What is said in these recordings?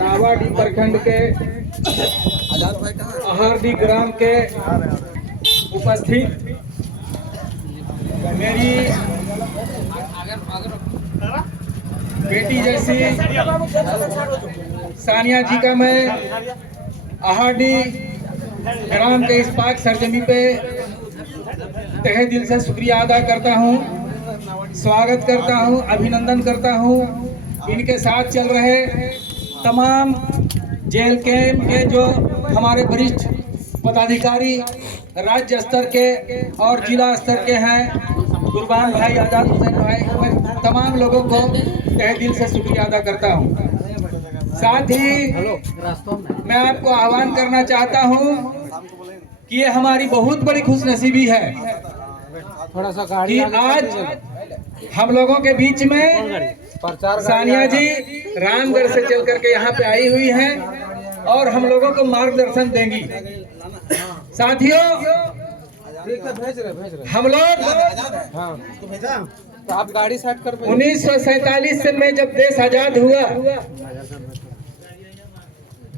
नावाडी प्रखंड के आहारडी ग्राम के उपस्थित मेरी बेटी जैसी सानिया जी का मैं आहारडी ग्राम के इस पाक सरजमी पे तहे दिल से शुक्रिया अदा करता हूँ, स्वागत करता हूँ, अभिनंदन करता हूँ। इनके साथ चल रहे तमाम जेल कैंप के जो हमारे वरिष्ठ पदाधिकारी राज्य स्तर के और जिला स्तर के हैं, कुर्बान भाई, आजाद हुसैन भाई, मैं तमाम लोगों को तहे दिल से शुक्रिया अदा करता हूँ। साथ ही मैं आपको आह्वान करना चाहता हूँ कि ये हमारी बहुत बड़ी खुशनसीबी है कि आज हम लोगों के बीच में सानिया जी रामगढ़ से चल करके यहाँ पे आई हुई हैं और हम लोगों को मार्गदर्शन देंगी। साथियों, हम लोग आप गाड़ी सेट कर 1947 से में जब देश आजाद हुआ,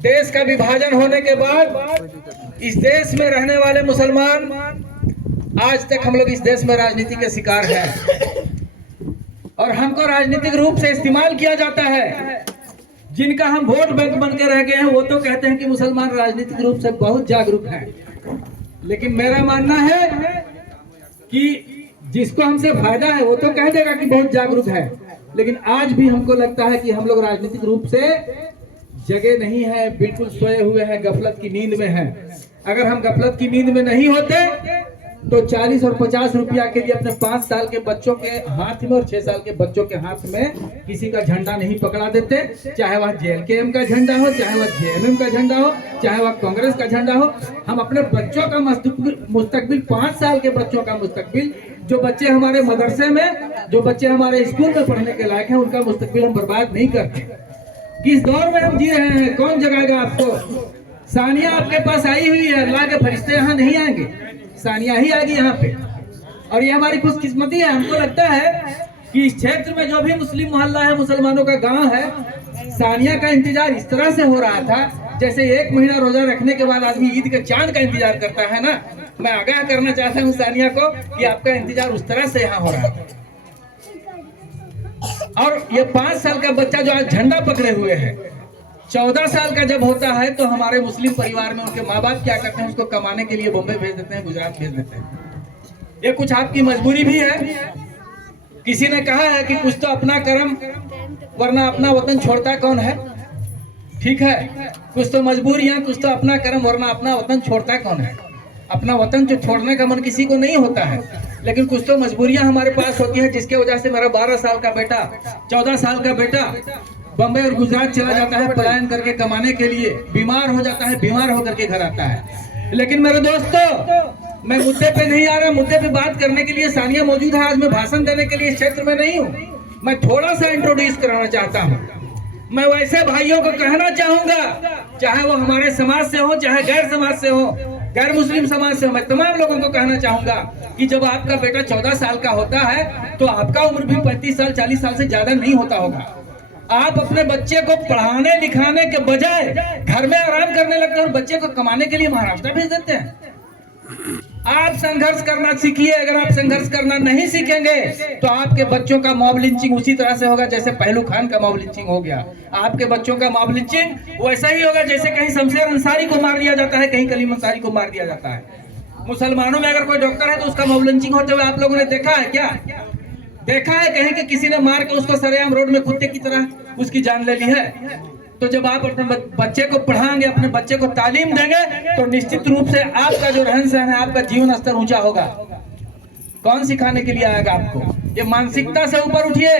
देश का विभाजन होने के बाद इस देश में रहने वाले मुसलमान आज तक हम लोग इस देश में राजनीति के शिकार हैं और हमको राजनीतिक रूप से इस्तेमाल किया जाता है। जिनका हम वोट बैंक बन के रह गए हैं वो तो कहते हैं कि मुसलमान राजनीतिक रूप से बहुत जागरूक हैं, लेकिन मेरा मानना है कि जिसको हमसे फायदा है वो तो कह देगा कि बहुत जागरूक है, लेकिन आज भी हमको लगता है कि हम लोग राजनीतिक रूप से जगह नहीं है, बिल्कुल सोए हुए हैं, गफलत की नींद में हैं। अगर हम गफलत की नींद में नहीं होते तो 40 और 50 रुपया के लिए अपने 5 साल के बच्चों के हाथ में और 6 साल के बच्चों के हाथ में किसी का झंडा नहीं पकड़ा देते, चाहे वह जेएलकेएम का झंडा हो, चाहे वह जेएमएम का झंडा हो, चाहे वह कांग्रेस का झंडा हो। हम अपने बच्चों का मुस्तकबिल 5 साल के बच्चों का मुस्तकबिल, जो बच्चे हमारे मदरसे में, जो बच्चे हमारे स्कूल में पढ़ने के लायक हैं, उनका मुस्तकबिल हम बर्बाद नहीं करते। किस दौर में हम जी रहे हैं, कौन जगाएगा आपको? सानिया आपके पास आई हुई है, अल्लाह के फरिश्ते यहाँ नहीं आएंगे, सानिया ही आएगी यहाँ पे। और ये हमारी खुशकिस्मती है। हमको लगता है कि इस क्षेत्र में जो भी मुस्लिम मोहल्ला है, मुसलमानों का गांव है, सानिया का इंतजार इस तरह से हो रहा था जैसे 1 महीना रोजा रखने के बाद आदमी ईद के चांद का इंतजार करता है ना। मैं आगाह करना चाहता हूँ सानिया को कि आपका इंतजार उस तरह से यहाँ हो रहा है। और ये 5 साल का बच्चा जो आज झंडा पकड़े हुए है, 14 साल का जब होता है तो हमारे मुस्लिम परिवार में उनके माँ बाप क्या करते हैं, उसको कमाने के लिए बॉम्बे भेज देते हैं, गुजरात भेज देते हैं। ये कुछ आपकी मजबूरी भी है। किसी ने कहा है कि कुछ तो अपना कर्म वरना अपना वतन छोड़ता कौन है। ठीक है, कुछ तो मजबूरियां, कुछ तो अपना कर्म वरना अपना वतन छोड़ता कौन है। अपना वतन जो छोड़ने का मन किसी को नहीं होता है, लेकिन कुछ तो मजबूरियां हमारे पास होती है, जिसके वजह से मेरा 12 साल का बेटा, 14 साल का बेटा बम्बई और गुजरात चला जाता है पलायन करके कमाने के लिए, बीमार हो जाता है, बीमार होकर के घर आता है। लेकिन मेरे दोस्तों, मैं मुद्दे पे नहीं आ रहा। मुद्दे पे बात करने के लिए सानिया मौजूद है। आज मैं भाषण देने के लिए इस क्षेत्र में नहीं हूँ। मैं थोड़ा सा इंट्रोड्यूस कराना चाहता हूँ। मैं वैसे भाइयों को कहना चाहूंगा, चाहे वो हमारे समाज से हो, चाहे गैर समाज से हो, गैर मुस्लिम समाज से हो, मैं तमाम लोगों को कहना चाहूंगा कि जब आपका बेटा 14 साल का होता है तो आपका उम्र भी 35 साल 40 साल से ज्यादा नहीं होता होगा। आप अपने बच्चे को पढ़ाने लिखाने के बजाय घर में आराम करने लगते हैं और बच्चे को कमाने के लिए महाराष्ट्र भेज देते हैं। आप संघर्ष करना सीखिए। अगर आप संघर्ष करना नहीं सीखेंगे तो आपके बच्चों का मॉब लिंचिंग उसी तरह से होगा जैसे पहलू खान का मॉब लिंचिंग हो गया। आपके बच्चों का मॉब लिंचिंग वैसा ही होगा जैसे कहीं शमशेर अंसारी को मार दिया जाता है, कहीं कलीम अंसारी को मार दिया जाता है। मुसलमानों में अगर कोई डॉक्टर है तो उसका मॉब लिंचिंग होते हुए आप लोगों ने देखा है क्या? देखा है कहीं कि किसी ने मार के उसको सरेआम रोड में कुत्ते की तरह उसकी जान ले ली है? तो जब आप अपने बच्चे को पढ़ाएंगे, अपने बच्चे को तालीम देंगे, तो निश्चित रूप से आपका जो रहन सहन है, आपका जीवन स्तर ऊंचा होगा। कौन सिखाने के लिए आएगा आपको? ये मानसिकता से ऊपर उठिए।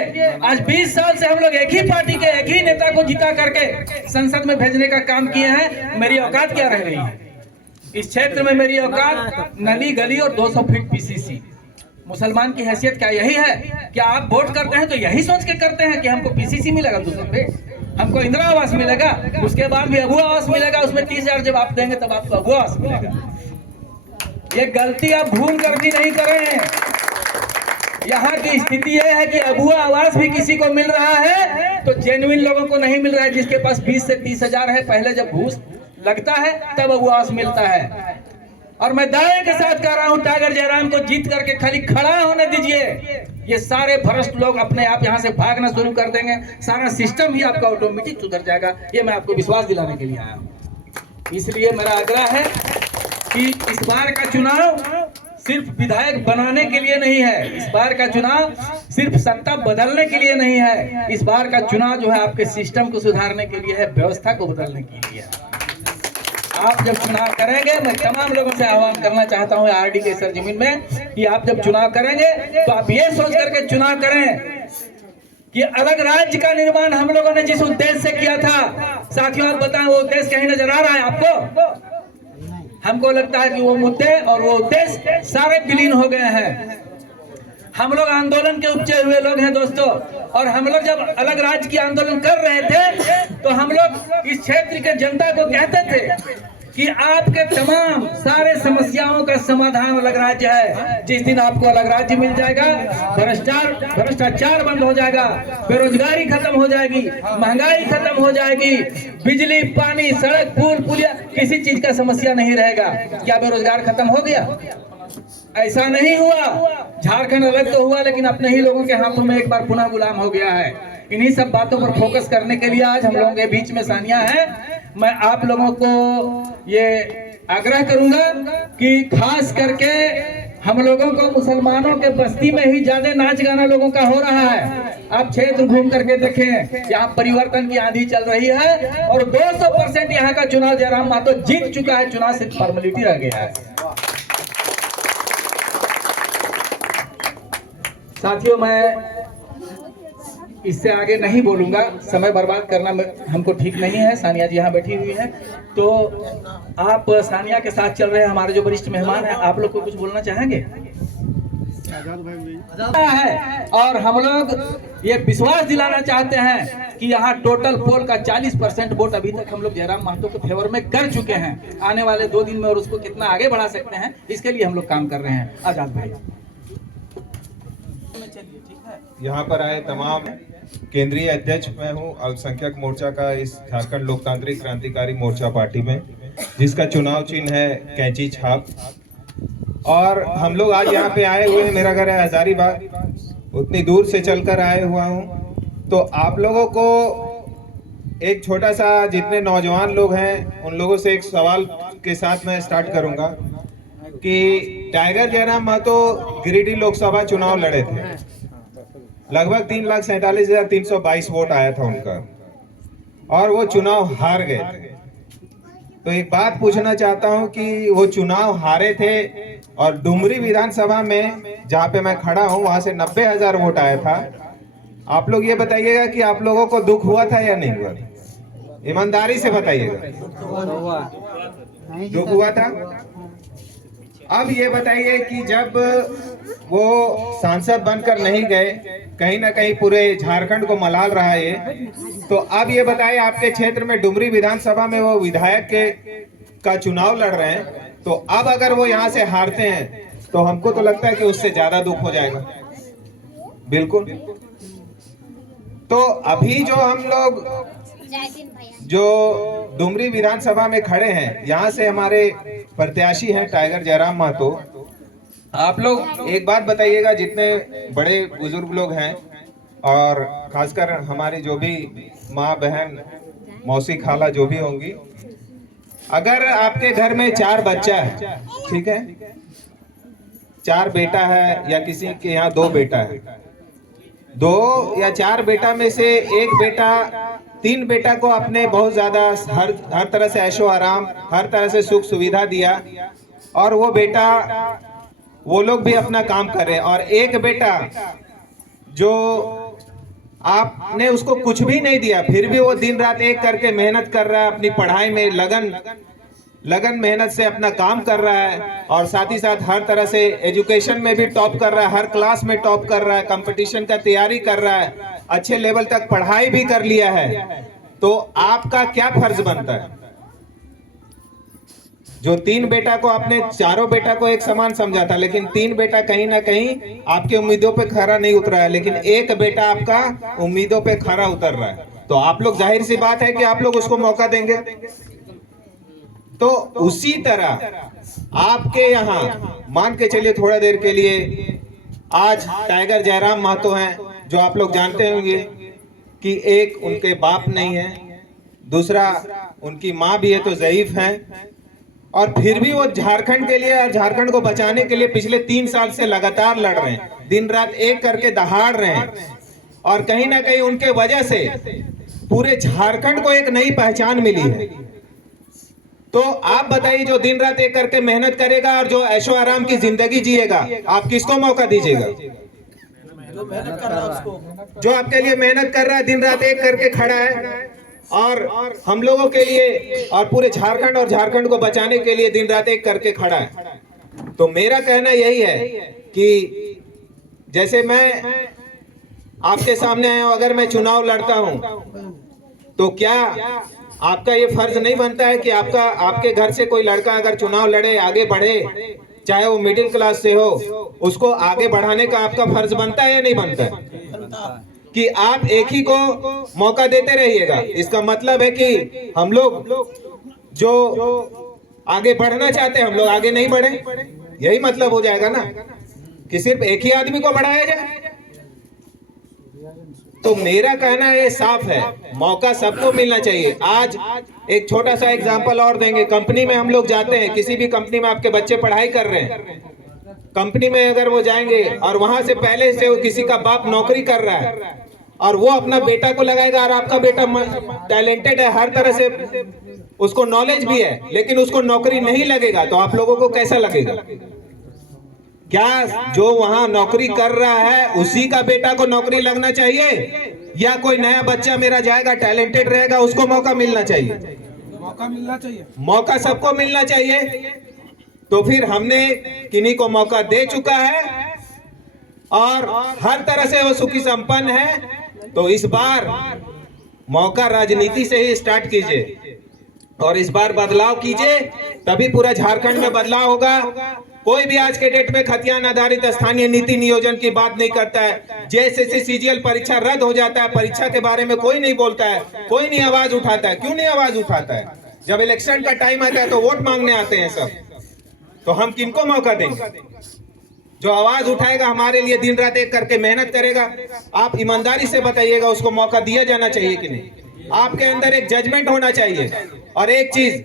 आज 20 साल से हम लोग एक ही पार्टी के एक ही नेता को जिता करके संसद में भेजने का काम किए हैं। मेरी औकात क्या रह गई है? इस क्षेत्र में मेरी औकात नली गली और 200 फीट पीसीसी। मुसलमान की हैसियत क्या यही है? क्या आप वोट करते हैं तो यही सोच के करते हैं कि हमको पीसीसी मिलेगा, 200 पे हमको इंदिरा आवास मिलेगा, उसके बाद भी अबू आवास मिलेगा, उसमें 30,000 जब आप देंगे तब आपको अबू आवास मिलेगा। ये गलती आप भूल कर भी नहीं करें। यहाँ की स्थिति यह है कि अबुआ आवास भी किसी को मिल रहा है तो जेन्युइन लोगों को नहीं मिल रहा है। जिसके पास 20 से 30 हजार है, पहले जब घूस लगता है तब अबुआ आवास मिलता है। और मैं दावे के साथ कह रहा हूं, टाइगर जयराम को जीत करके खाली खड़ा होने दीजिए, ये सारे भ्रष्ट लोग अपने आप यहां से भागना शुरू कर देंगे, सारा सिस्टम ही आपका ऑटोमेटिक सुधर जाएगा। ये मैं आपको विश्वास दिलाने के लिए आया हूं। इसलिए मेरा आग्रह है कि इस बार का चुनाव सिर्फ विधायक बनाने के लिए नहीं है, इस बार का चुनाव सिर्फ सत्ता बदलने के लिए नहीं है, इस बार का चुनाव जो है आपके सिस्टम को सुधारने के लिए है, व्यवस्था को बदलने के लिए है। आप जब चुनाव करेंगे, मैं तमाम लोगों से आह्वान करना चाहता हूं आरडी के सरजमीन में कि आप जब चुनाव करेंगे तो आप ये सोच करके चुनाव करें कि अलग राज्य का निर्माण हम लोगों ने जिस उद्देश्य से किया था, साथियों आप बताएं वो उद्देश्य कहीं नजर आ रहा है आपको? हमको लगता है कि वो मुद्दे और वो उद्देश्य सारे विलीन हो गए हैं। हम लोग आंदोलन के उपजे हुए लोग हैं दोस्तों, और हम लोग जब अलग राज्य की आंदोलन कर रहे थे तो हम लोग इस क्षेत्र के जनता को कहते थे कि आपके तमाम सारे समस्याओं का समाधान अलग राज्य है। जिस दिन आपको अलग राज्य मिल जाएगा, भ्रष्टाचार बंद हो जाएगा, बेरोजगारी खत्म हो जाएगी, महंगाई खत्म हो जाएगी, बिजली, पानी, सड़क, पुल, पुलिया, किसी चीज का समस्या नहीं रहेगा। क्या बेरोजगार खत्म हो गया? ऐसा नहीं हुआ। झारखंड अलग तो हुआ, लेकिन अपने ही लोगों के हाथों में एक बार पुनः गुलाम हो गया है। इन्हीं सब बातों पर फोकस करने के लिए आज हम लोगों के बीच में सानिया है। मैं आप लोगों को ये आग्रह करूंगा कि खास करके हम लोगों को मुसलमानों के बस्ती में ही ज्यादा नाच गाना लोगों का हो रहा है। आप क्षेत्र घूम करके देखें, यहाँ परिवर्तन की आंधी चल रही है और 200% यहाँ का चुनाव जयराम महतो जीत चुका है। चुनाव सिर्फ फॉर्मेलिटी रह गया है। साथियों, मैं इससे आगे नहीं बोलूंगा, समय बर्बाद करना हमको ठीक नहीं है। सानिया जी यहाँ बैठी हुई है, तो आप सानिया के साथ चल रहे हैं हमारे जो वरिष्ठ मेहमान हैं, आप लोग को कुछ बोलना चाहेंगे? है और हम लोग ये विश्वास दिलाना चाहते हैं कि यहाँ टोटल पोल का 40% वोट अभी तक हम लोग जयराम महतो के फेवर में कर चुके हैं। आने वाले 2 दिन में और उसको कितना आगे बढ़ा सकते हैं, इसके लिए हम लोग काम कर रहे हैं। आजाद भाई, यहाँ पर आए तमाम केंद्रीय अध्यक्ष मैं हूँ अल्पसंख्यक मोर्चा का इस झारखंड लोकतांत्रिक क्रांतिकारी मोर्चा पार्टी में, जिसका चुनाव चिन्ह है कैंची छाप। और हम लोग आज यहाँ पे आए हुए हैं, मेरा घर है हजारीबाग, उतनी दूर से चलकर आए हुआ हूँ। तो आप लोगों को एक छोटा सा, जितने नौजवान लोग हैं उन लोगों से एक सवाल के साथ मैं स्टार्ट करूंगा कि टाइगर जयराम महतो गिरिडीह लोकसभा चुनाव लड़े थे, लगभग 3,47,322 वोट आया था उनका, और वो चुनाव हार गए। तो एक बात पूछना चाहता हूं कि वो चुनाव हारे थे और डुमरी विधानसभा में जहां पे मैं खड़ा हूं वहां से 90,000 वोट आया था। आप लोग ये बताइएगा कि आप लोगों को दुख हुआ था या नहीं हुआ? ईमानदारी से बताइएगा। दुख हुआ था। अब ये बताइए कि जब वो सांसद बनकर नहीं गए, कहीं ना कहीं पूरे झारखंड को मलाल रहा है ये, तो अब ये बताइए आपके क्षेत्र में डुमरी विधानसभा में वो विधायक का चुनाव लड़ रहे हैं, तो अब अगर वो यहाँ से हारते हैं तो हमको तो लगता है कि उससे ज्यादा दुख हो जाएगा। बिल्कुल। तो अभी जो हम लोग जो डुमरी विधानसभा में खड़े हैं, यहाँ से हमारे प्रत्याशी हैं टाइगर जयराम महतो। आप लोग एक बात बताइएगा, जितने बड़े बुजुर्ग लोग हैं और खासकर हमारी जो भी माँ बहन मौसी खाला जो भी होंगी, अगर आपके घर में 4 बच्चा है, ठीक है, 4 बेटा है या किसी के यहाँ 2 बेटा है, 2 या 4 बेटा में से एक बेटा 3 बेटा को आपने बहुत ज्यादा हर तरह से ऐशो आराम, हर तरह से सुख सुविधा दिया, और वो लोग भी अपना काम कर रहे हैं, और एक बेटा जो आपने उसको कुछ भी नहीं दिया, फिर भी वो दिन रात एक करके मेहनत कर रहा है, अपनी पढ़ाई में लगन मेहनत से अपना काम कर रहा है, और साथ ही साथ हर तरह से एजुकेशन में भी टॉप कर रहा है, हर क्लास में टॉप कर रहा है, कंपटीशन का तैयारी कर रहा है, अच्छे लेवल तक पढ़ाई भी कर लिया है। तो आपका क्या फर्ज बनता है? जो 3 बेटा को आपने चारों बेटा को एक समान समझा था, लेकिन 3 बेटा कहीं ना कहीं आपकी उम्मीदों पे खरा नहीं उतरा है, लेकिन एक बेटा आपका उम्मीदों पे खरा उतर रहा है। तो आप लोग, जाहिर सी बात है कि आप लोग उसको मौका देंगे। तो उसी तरह आपके यहाँ मान के चलिए थोड़ा देर के लिए, आज टाइगर जयराम महतो हैं, जो आप लोग जानते होंगे कि एक उनके बाप नहीं है, दूसरा उनकी माँ भी है तो ज़ईफ है, और फिर भी वो झारखंड के लिए और झारखंड को बचाने के लिए पिछले 3 साल से लगातार लड़ रहे हैं, दिन रात एक करके दहाड़ रहे हैं। और कहीं ना कहीं उनके वजह से पूरे झारखंड को एक नई पहचान मिली है। तो आप बताइए, जो दिन रात एक करके मेहनत करेगा और जो ऐशो आराम की जिंदगी जिएगा, आप किसको मौका दीजिएगा? जो आपके लिए मेहनत कर रहा है, दिन रात एक करके खड़ा है और हम लोगों के लिए और पूरे झारखंड और झारखंड को बचाने के लिए दिन रात एक करके खड़ा है। तो मेरा कहना यही है कि जैसे मैं आपके सामने आया हूं, अगर मैं चुनाव लड़ता हूं तो क्या आपका ये फर्ज नहीं बनता है कि आपके घर से कोई लड़का अगर चुनाव लड़े, आगे बढ़े, चाहे वो मिडिल क्लास से हो, उसको आगे बढ़ाने का आपका फर्ज बनता है या नहीं बनता है? कि आप एक ही को मौका देते रहिएगा। इसका मतलब है कि हम लोग जो आगे बढ़ना चाहते हैं, हम लोग आगे नहीं बढ़े, यही मतलब हो जाएगा ना कि सिर्फ एक ही आदमी को बढ़ाया जाए। तो मेरा कहना है साफ है, मौका सबको मिलना चाहिए। आज एक छोटा सा एग्जांपल और देंगे। कंपनी में हम लोग जाते हैं, किसी भी कंपनी में आपके बच्चे पढ़ाई कर रहे हैं, कंपनी में अगर वो जाएंगे और वहां से पहले से वो किसी का बाप नौकरी कर रहा है और वो अपना बेटा को लगाएगा, और आपका बेटा टैलेंटेड है, हर तरह से उसको नॉलेज भी है, लेकिन उसको नौकरी नहीं लगेगा, तो आप लोगों को कैसा लगेगा? क्या जो वहां नौकरी कर रहा है उसी का बेटा को नौकरी लगना चाहिए, या कोई नया बच्चा मेरा जाएगा, टैलेंटेड रहेगा, उसको मौका मिलना चाहिए? मौका मिलना चाहिए, मौका सबको मिलना चाहिए। तो फिर हमने किन्हीं को मौका दे चुका है और हर तरह से वो सुखी संपन्न है। तो इस बार मौका राजनीति से ही स्टार्ट कीजिए और इस बार बदलाव कीजिए, तभी पूरा झारखंड में बदलाव होगा। कोई भी आज के डेट में खतियान आधारित स्थानीय नीति नियोजन की बात नहीं करता है। जेएसएससी सीजीएल परीक्षा रद्द हो जाता है, परीक्षा के बारे में कोई नहीं बोलता है, कोई नहीं आवाज उठाता है। क्यों नहीं आवाज उठाता है? जब इलेक्शन का टाइम आता है तो वोट मांगने आते हैं सब। तो हम किनको मौका देंगे? जो आवाज उठाएगा, हमारे लिए दिन रात एक करके मेहनत करेगा, आप ईमानदारी से बताइएगा उसको मौका दिया जाना चाहिए कि नहीं। आपके अंदर एक जजमेंट होना चाहिए। और एक चीज,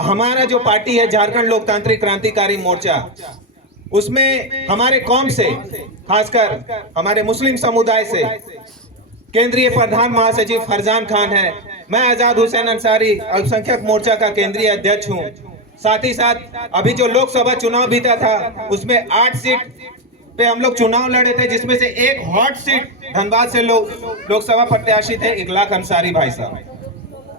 हमारा जो पार्टी है झारखंड लोकतांत्रिक क्रांतिकारी मोर्चा, उसमें हमारे कौम से, खासकर हमारे मुस्लिम समुदाय से केंद्रीय प्रधान महासचिव फरजान खान है। मैं आजाद हुसैन अंसारी अल्पसंख्यक मोर्चा का केंद्रीय अध्यक्ष हूं। साथ ही साथ अभी जो लोकसभा चुनाव बीता था उसमें 8 सीट पे हम लोग चुनाव लड़े थे, जिसमें से एक हॉट सीट धनबाद से लोकसभा प्रत्याशी थे इकलाक अंसारी भाई साहब,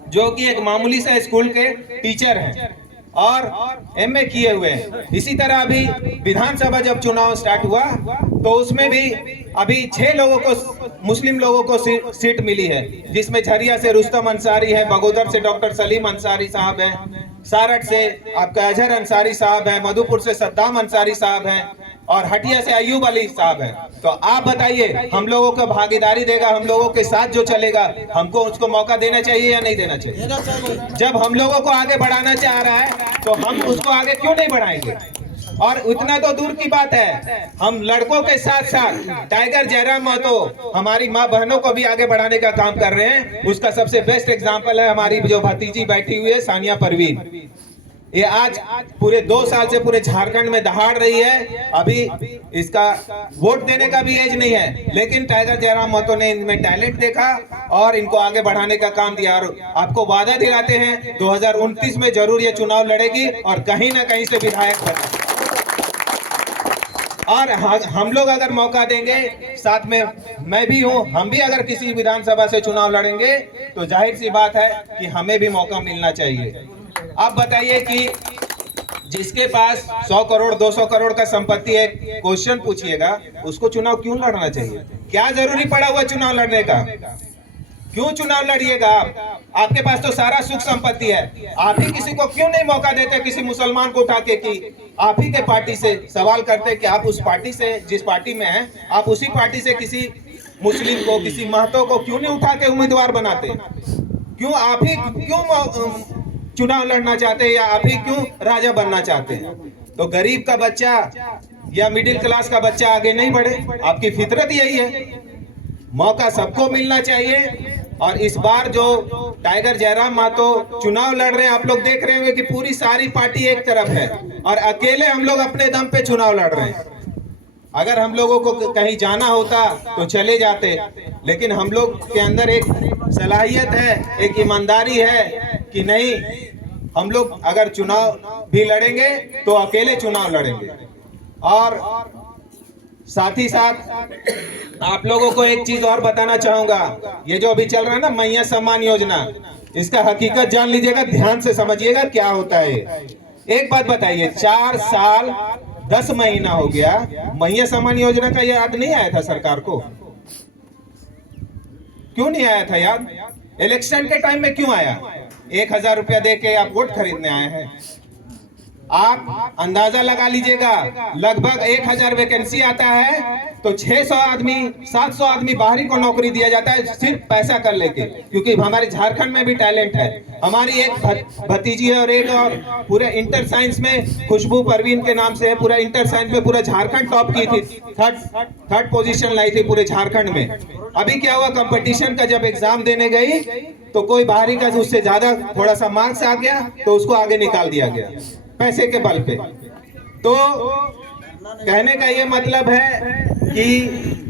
जो कि एक मामूली सा स्कूल के टीचर हैं और एमए किए हुए हैं। इसी तरह अभी विधानसभा जब चुनाव स्टार्ट हुआ तो उसमें भी अभी 6 लोगों को, मुस्लिम लोगों को सीट मिली है, जिसमें झरिया से रुस्तम अंसारी है, बगोदर से डॉक्टर सलीम अंसारी साहब हैं, सारठ से आपका अजहर अंसारी साहब है, मधुपुर से सद्दाम अंसारी साहब हैं और हटिया से अयूब अली साहब हैं। तो आप बताइए, हम लोगों को भागीदारी देगा, हम लोगों के साथ जो चलेगा, हमको उसको मौका देना चाहिए या नहीं देना चाहिए? जब हम लोगों को आगे बढ़ाना चाह रहा है तो हम उसको आगे क्यों नहीं बढ़ाएंगे? और इतना तो दूर की बात है, हम लड़कों के साथ साथ टाइगर जयराम महतो हमारी माँ बहनों को भी आगे बढ़ाने का काम कर रहे हैं। उसका सबसे बेस्ट एग्जांपल है हमारी जो भतीजी बैठी हुई है सानिया परवीन। ये आज पूरे 2 साल से पूरे झारखंड में दहाड़ रही है। अभी इसका वोट देने का भी एज नहीं है, लेकिन टाइगर जयराम महतो ने इनमें टैलेंट देखा और इनको आगे बढ़ाने का काम दिया। और आपको वादा दिलाते हैं 2029 में जरूर ये चुनाव लड़ेगी और कहीं ना कहीं से विधायक बनेगी। और हम लोग अगर मौका देंगे, साथ में मैं भी हूं, हम भी अगर किसी विधानसभा से चुनाव लड़ेंगे तो जाहिर सी बात है कि हमें भी मौका मिलना चाहिए। आप बताइए कि जिसके पास 100 करोड़ 200 करोड़ का संपत्ति है, क्वेश्चन पूछिएगा उसको चुनाव क्यों लड़ना चाहिए? क्या जरूरी पड़ा हुआ चुनाव लड़ने का? क्यों चुनाव लड़िएगा आप? आपके पास तो सारा सुख संपत्ति है। आप ही किसी को क्यों नहीं मौका देते, किसी मुसलमान को उठा के, कि आप ही के पार्टी से सवाल करते कि आप उस पार्टी से, जिस पार्टी में हैं, आप उसी पार्टी से किसी मुस्लिम को, किसी महतो को क्यों नहीं उठा के उम्मीदवार बनाते? क्यों आप ही क्यों चुनाव लड़ना चाहते हैं, या आप ही क्यों राजा बनना चाहते हैं? तो गरीब का बच्चा या मिडिल क्लास का बच्चा आगे नहीं बढ़े। आपकी फितरत यही है। मौका सबको मिलना चाहिए। और इस बार जो टाइगर जयराम महतो चुनाव लड़ रहे हैं, आप लोग देख रहे होंगे कि पूरी सारी पार्टी एक तरफ है और अकेले हम लोग अपने दम पे चुनाव लड़ रहे हैं। अगर हम लोगों को कहीं जाना होता तो चले जाते, लेकिन हम लोग के अंदर एक सलाहियत है, एक ईमानदारी है कि नहीं, हम लोग अगर चुनाव भी लड़ेंगे तो अकेले चुनाव लड़ेंगे। और साथ ही साथ आप लोगों को एक चीज और बताना चाहूंगा, ये जो अभी चल रहा है ना मैया सम्मान योजना, इसका हकीकत जान लीजिएगा, ध्यान से समझिएगा क्या होता है। एक बात बताइए, 4 साल 10 महीना हो गया, मैया सम्मान योजना का याद नहीं आया था सरकार को? क्यों नहीं आया था याद? इलेक्शन के टाइम में क्यों आया? 1000 रुपया दे के आप वोट खरीदने आए हैं। आप अंदाजा लगा लीजिएगा, लगभग 1000 वैकेंसी आता है तो 600 आदमी 700 आदमी बाहरी को नौकरी दिया जाता है, सिर्फ पैसा कर लेके। क्योंकि हमारे झारखंड में भी टैलेंट है। हमारी एक भतीजी है और एक और पूरे इंटर साइंस में खुशबू परवीन के नाम से है, पूरा इंटर साइंस में पूरा झारखंड टॉप की थी, थर्ड पोजीशन लाई थी पूरे झारखंड में। अभी क्या हुआ, कंपटीशन का जब एग्जाम देने गई तो कोई बाहरी का उससे ज्यादा थोड़ा सा मार्क्स आ गया तो उसको आगे निकाल दिया गया पैसे के बल पे। तो कहने का ये मतलब है कि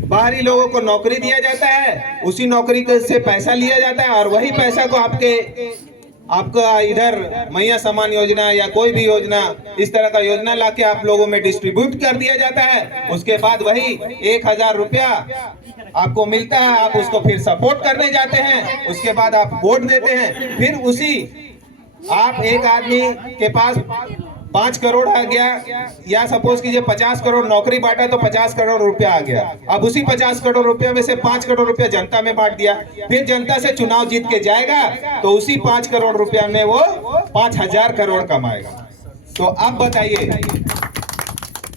बाहरी लोगों को नौकरी दिया जाता है, उसी नौकरी से पैसा लिया जाता है और वही पैसा को आपका इधर मैया सम्मान योजना या कोई भी योजना, इस तरह का योजना लाके आप लोगों में डिस्ट्रीब्यूट कर दिया जाता है। उसके बाद वही 1000 रुपया आपको मिलता है, आप उसको फिर सपोर्ट करने जाते हैं, उसके बाद आप वोट देते हैं, फिर उसी आप एक आदमी के पास 5 करोड़ आ गया, या सपोज कीजिए 50 करोड़ नौकरी बांटा तो 50 करोड़ रुपया आ गया। अब उसी 50 करोड़ रुपया में से 5 करोड़ रुपया जनता में बांट दिया, फिर जनता से चुनाव जीत के जाएगा तो उसी 5 करोड़ रुपया में वो 5000 करोड़ कमाएगा। तो अब बताइए,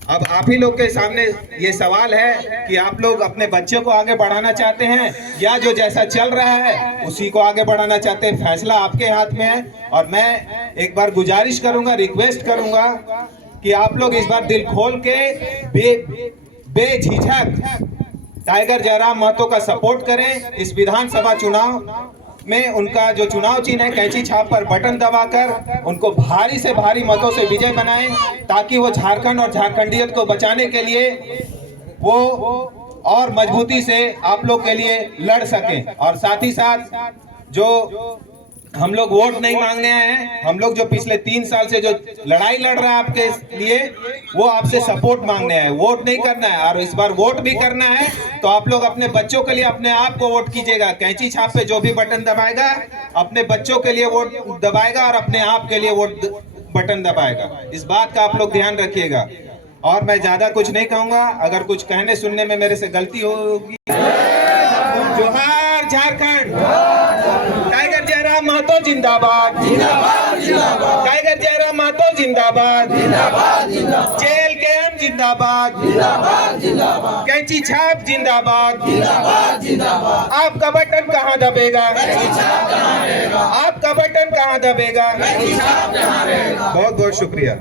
अब आप ही लोग के सामने ये सवाल है कि आप लोग अपने बच्चे को आगे बढ़ाना चाहते हैं या जो जैसा चल रहा है उसी को आगे बढ़ाना चाहते हैं? फैसला आपके हाथ में है। और मैं एक बार गुजारिश करूंगा, रिक्वेस्ट करूंगा कि आप लोग इस बार दिल खोल के बेझिझक टाइगर जयराम महतो का सपोर्ट करें। इस विधानसभा चुनाव में उनका जो चुनाव चिन्ह है कैंची छाप पर बटन दबाकर उनको भारी से भारी मतों से विजय बनाएं, ताकि वो झारखंड और झारखंडियत को बचाने के लिए वो और मजबूती से आप लोग के लिए लड़ सकें। और साथ ही साथ जो हम लोग वोट नहीं मांगने आए हैं, हम लोग जो पिछले 3 साल से जो लड़ाई लड़ रहा है आपके लिए, वो आपसे सपोर्ट मांगने आए, वोट नहीं करना है। और इस बार वोट भी करना है तो आप लोग अपने बच्चों के लिए अपने आप को वोट कीजिएगा। कैंची छाप पे जो भी बटन दबाएगा अपने बच्चों के लिए वोट दबाएगा और अपने आप के लिए वोट बटन दबाएगा। इस बात का आप लोग ध्यान रखिएगा। और मैं ज्यादा कुछ नहीं कहूंगा, अगर कुछ कहने सुनने में मेरे से गलती होगी। जोहार झारखंड, टाइगर जयराम महतो जिंदाबाद, टाइगर जयराम महतो जिंदाबाद, जेल के हम जिंदाबाद, कैंची छाप जिंदाबाद। आपका बटन कहाँ दबेगा? आपका बटन कहाँ दबेगा? बहुत बहुत शुक्रिया।